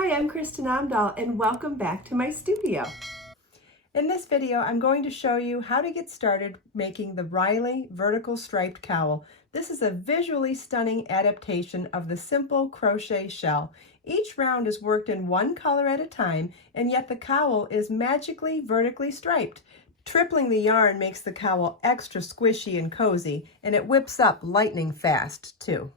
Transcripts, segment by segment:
Hi, I'm Kristen Amdahl and welcome back to my studio. In this video, I'm going to show you how to get started making the Riley vertical striped cowl. This is a visually stunning adaptation of the simple crochet shell. Each round is worked in one color at a time, and yet the cowl is magically vertically striped. Tripling the yarn makes the cowl extra squishy and cozy, and it whips up lightning fast too.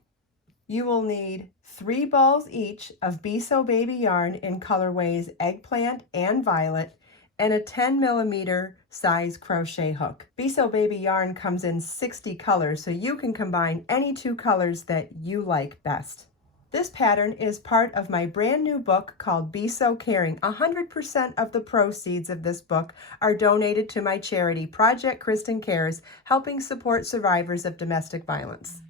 You will need 3 balls each of Be So Baby yarn in colorways Eggplant and Violet, and a 10mm size crochet hook. Be So Baby yarn comes in 60 colors, so you can combine any 2 colors that you like best. This pattern is part of my brand new book called Be So Caring. 100% of the proceeds of this book are donated to my charity, Project Kristen Cares, helping support survivors of domestic violence.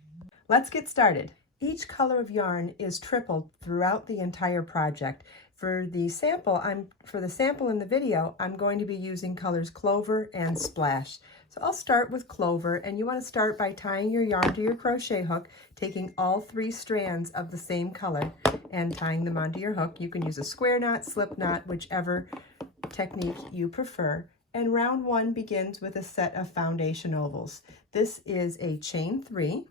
Let's get started. Each color of yarn is tripled throughout the entire project. For the sample in the video, I'm going to be using colors Clover and Splash. So I'll start with Clover, and you want to start by tying your yarn to your crochet hook, taking all 3 strands of the same color and tying them onto your hook. You can use a square knot, slip knot, whichever technique you prefer. And round 1 begins with a set of foundation ovals. This is a chain 3.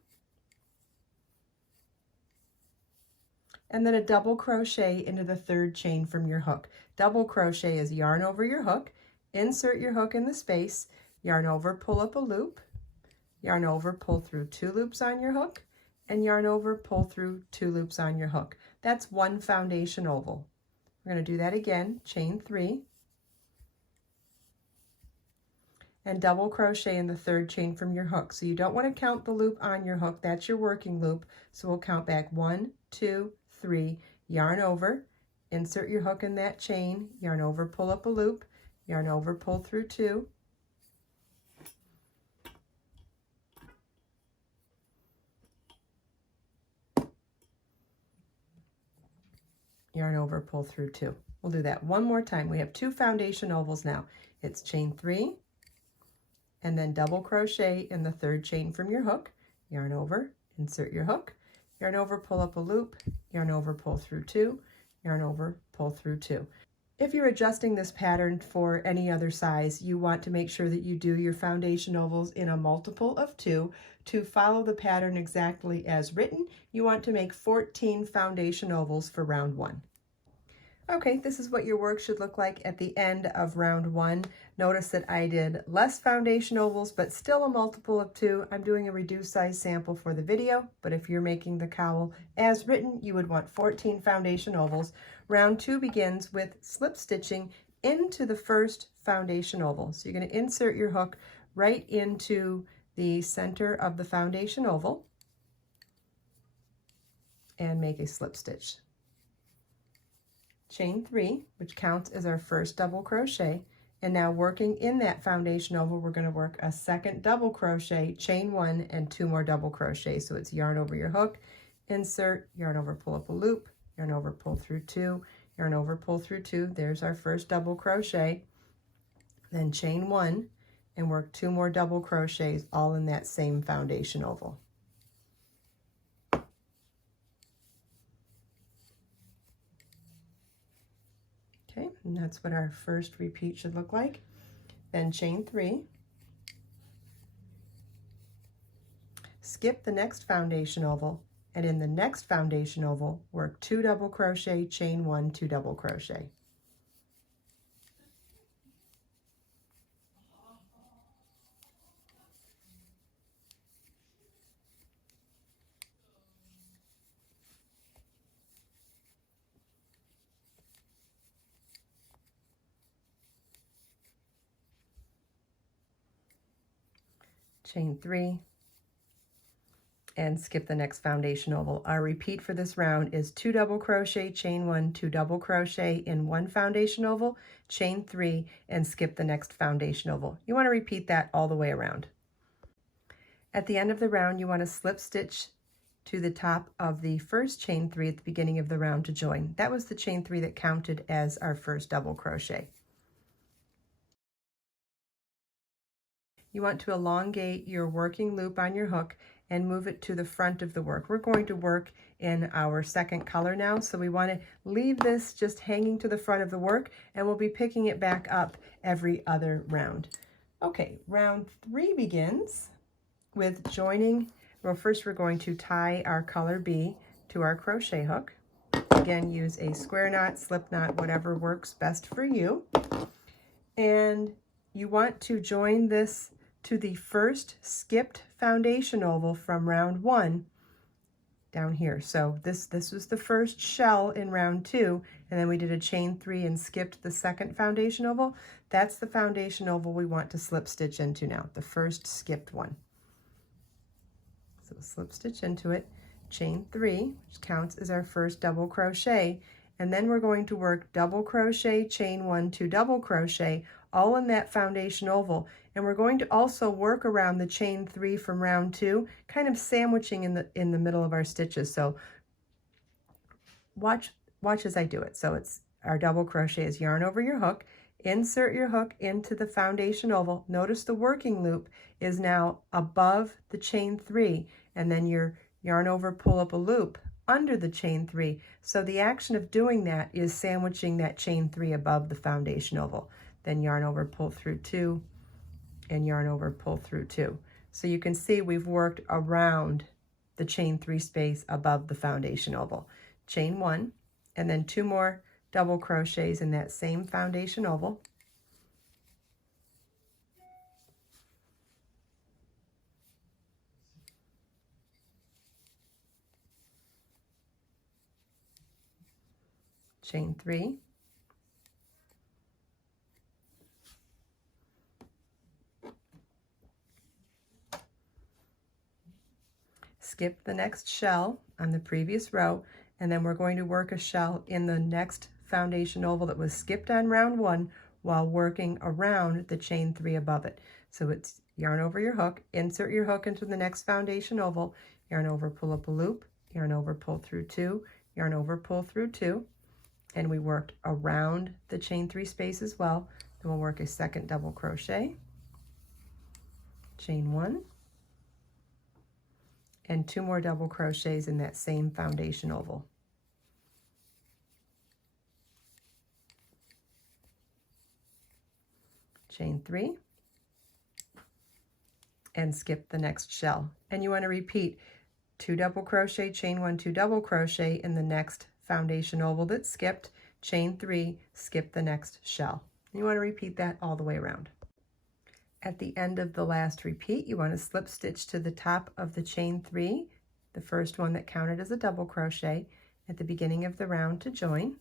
And then a double crochet into the 3rd chain from your hook. Double crochet is yarn over your hook, insert your hook in the space, yarn over, pull up a loop, yarn over, pull through 2 loops on your hook, and yarn over, pull through 2 loops on your hook. That's 1 foundation oval. We're going to do that again, chain 3, and double crochet in the 3rd chain from your hook. So you don't want to count the loop on your hook, that's your working loop. So we'll count back 1, 2, 3, yarn over, insert your hook in that chain, yarn over, pull up a loop, yarn over, pull through 2, yarn over, pull through 2. We'll do that one more time. We have 2 foundation ovals now. It's chain 3 and then double crochet in the 3rd chain from your hook, yarn over, insert your hook, yarn over, pull up a loop, yarn over, pull through 2, yarn over, pull through 2. If you're adjusting this pattern for any other size, you want to make sure that you do your foundation ovals in a multiple of 2. To follow the pattern exactly as written, you want to make 14 foundation ovals for round 1. Okay, this is what your work should look like at the end of round 1. Notice that I did less foundation ovals, but still a multiple of 2. I'm doing a reduced size sample for the video, but if you're making the cowl as written, you would want 14 foundation ovals. Round 2 begins with slip stitching into the first foundation oval. So you're going to insert your hook right into the center of the foundation oval and make a slip stitch. Chain 3, which counts as our first double crochet, and now working in that foundation oval, we're going to work a 2nd double crochet, chain 1, and 2 more double crochets. So it's yarn over your hook, insert, yarn over, pull up a loop, yarn over, pull through 2, yarn over, pull through 2. There's our first double crochet. Then chain 1 and work 2 more double crochets all in that same foundation oval. Okay, and that's what our first repeat should look like. Then chain 3, skip the next foundation oval, and in the next foundation oval, work 2 double crochet, chain 1, 2 double crochet. Chain 3, and skip the next foundation oval. Our repeat for this round is 2 double crochet, chain 1, 2 double crochet in 1 foundation oval, chain 3, and skip the next foundation oval. You want to repeat that all the way around. At the end of the round, you want to slip stitch to the top of the first chain 3 at the beginning of the round to join. That was the chain 3 that counted as our first double crochet. You want to elongate your working loop on your hook and move it to the front of the work. We're going to work in our second color now, so we want to leave this just hanging to the front of the work, and we'll be picking it back up every other round. Okay, round 3 begins with joining. Well, first we're going to tie our color B to our crochet hook. Again, use a square knot, slip knot, whatever works best for you. And you want to join this to the first skipped foundation oval from round 1 down here. So this was the first shell in round 2, and then we did a chain 3 and skipped the second foundation oval. That's the foundation oval we want to slip stitch into now, the first skipped one. So slip stitch into it, chain 3, which counts as our first double crochet, and then we're going to work double crochet, chain 1, 2 double crochet, all in that foundation oval. And we're going to also work around the chain 3 from round 2, kind of sandwiching in the middle of our stitches. So watch as I do it. So it's our double crochet is yarn over your hook, insert your hook into the foundation oval. Notice the working loop is now above the chain 3, and then your yarn over, pull up a loop under the chain 3. So the action of doing that is sandwiching that chain 3 above the foundation oval. Then yarn over, pull through 2, and yarn over, pull through 2. So you can see we've worked around the chain 3 space above the foundation oval. Chain 1, and then 2 more double crochets in that same foundation oval. Chain 3, skip the next shell on the previous row, and then we're going to work a shell in the next foundation oval that was skipped on round 1 while working around the chain 3 above it. So it's yarn over your hook, insert your hook into the next foundation oval, yarn over, pull up a loop, yarn over, pull through 2, yarn over, pull through 2, and we worked around the chain 3 space as well. Then we'll work a second double crochet, chain 1, and 2 more double crochets in that same foundation oval. Chain 3, and skip the next shell. And you want to repeat 2 double crochet, chain 1, 2 double crochet in the next foundation oval that skipped, chain 3, skip the next shell. You want to repeat that all the way around. At the end of the last repeat, you want to slip stitch to the top of the chain 3, the first one that counted as a double crochet, at the beginning of the round to join.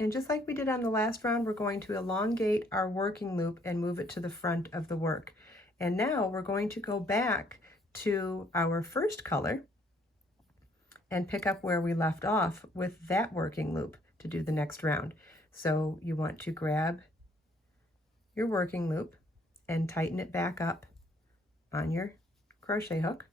And just like we did on the last round, we're going to elongate our working loop and move it to the front of the work. And now we're going to go back to our first color and pick up where we left off with that working loop to do the next round. So you want to grab your working loop and tighten it back up on your crochet hook.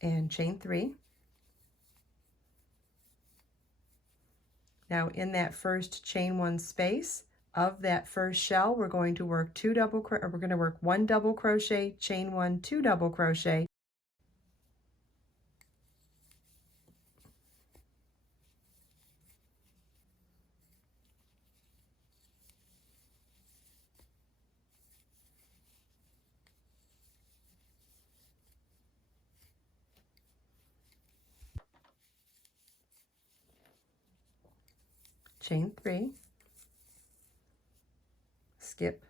And chain 3. Now in that first chain 1 space of that first shell, we're going to work 1 double crochet, chain 1, 2 double crochet, chain 3, skip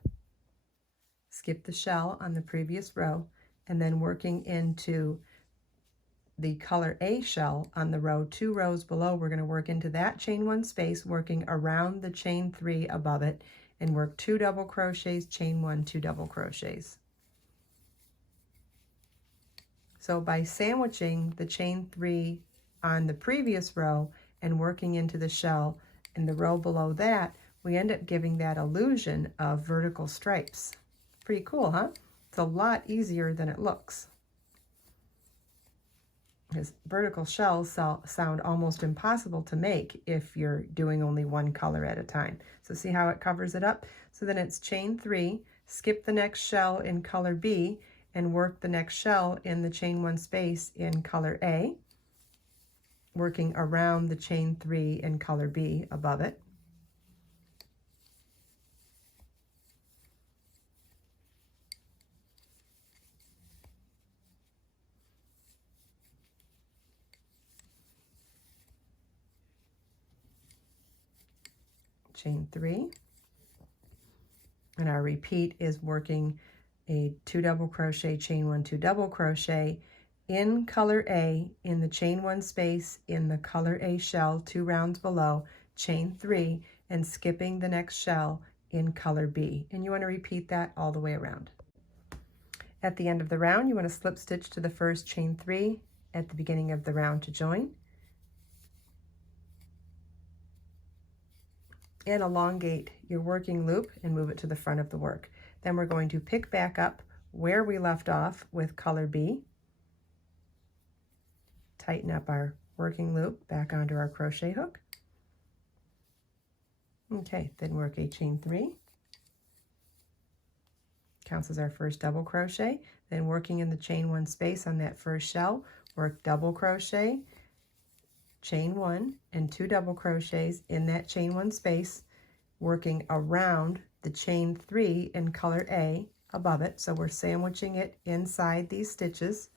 the shell on the previous row, and then working into the color A shell on the row 2 rows below, we're going to work into that chain 1 space, working around the chain 3 above it, and work 2 double crochets, chain 1, 2 double crochets. So by sandwiching the chain 3 on the previous row and working into the shell in the row below that, we end up giving that illusion of vertical stripes. Pretty cool, huh? It's a lot easier than it looks. Because vertical shells sound almost impossible to make if you're doing only one color at a time. So see how it covers it up? So then it's chain 3, skip the next shell in color B, and work the next shell in the chain 1 space in color A, working around the chain 3 in color B above it. Chain 3, and our repeat is working a 2 double crochet, chain 1, 2 double crochet in color A in the chain 1 space in the color A shell 2 rounds below, chain 3, and skipping the next shell in color B. And you want to repeat that all the way around. At the end of the round, you want to slip stitch to the first chain 3 at the beginning of the round to join, and elongate your working loop and move it to the front of the work. Then we're going to pick back up where we left off with color B, tighten up our working loop back onto our crochet hook. Okay, then work a chain 3, counts as our first double crochet. Then working in the chain 1 space on that first shell, work double crochet, chain 1, and 2 double crochets in that chain 1 space, working around the chain 3 in color A above it. So we're sandwiching it inside these stitches.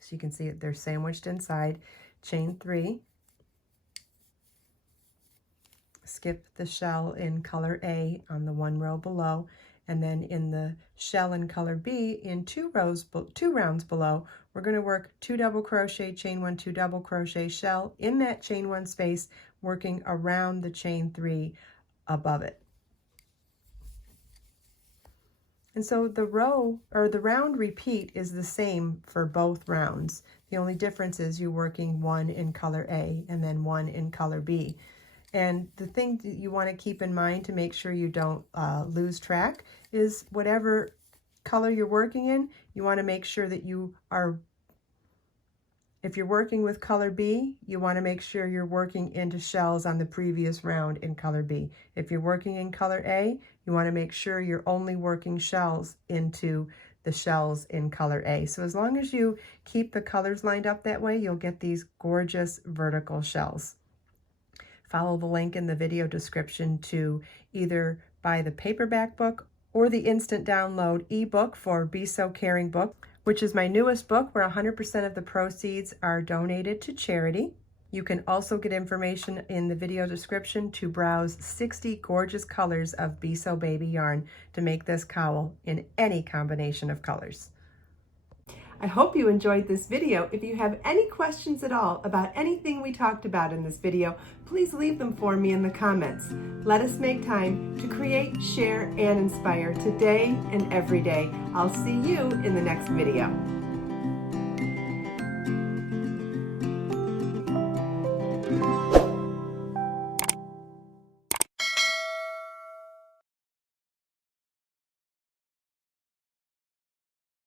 So you can see it, they're sandwiched inside. Chain 3, skip the shell in color A on the 1 row below, and then in the shell in color B in 2 rounds below, we're going to work 2 double crochet, chain 1, 2 double crochet shell in that chain 1 space, working around the chain 3 above it. And so the round repeat is the same for both rounds. The only difference is you're working 1 in color A and then 1 in color B. And the thing that you want to keep in mind to make sure you don't lose track is whatever color you're working in, you want to make sure that you are, if you're working with color B, you want to make sure you're working into shells on the previous round in color B. If you're working in color A, you want to make sure you're only working shells into the shells in color A. So as long as you keep the colors lined up that way, you'll get these gorgeous vertical shells. Follow the link in the video description to either buy the paperback book or the instant download ebook for Be So Caring book, which is my newest book where 100% of the proceeds are donated to charity. You can also get information in the video description to browse 60 gorgeous colors of Be So Baby yarn to make this cowl in any combination of colors. I hope you enjoyed this video. If you have any questions at all about anything we talked about in this video, please leave them for me in the comments. Let us make time to create, share, and inspire today and every day. I'll see you in the next video.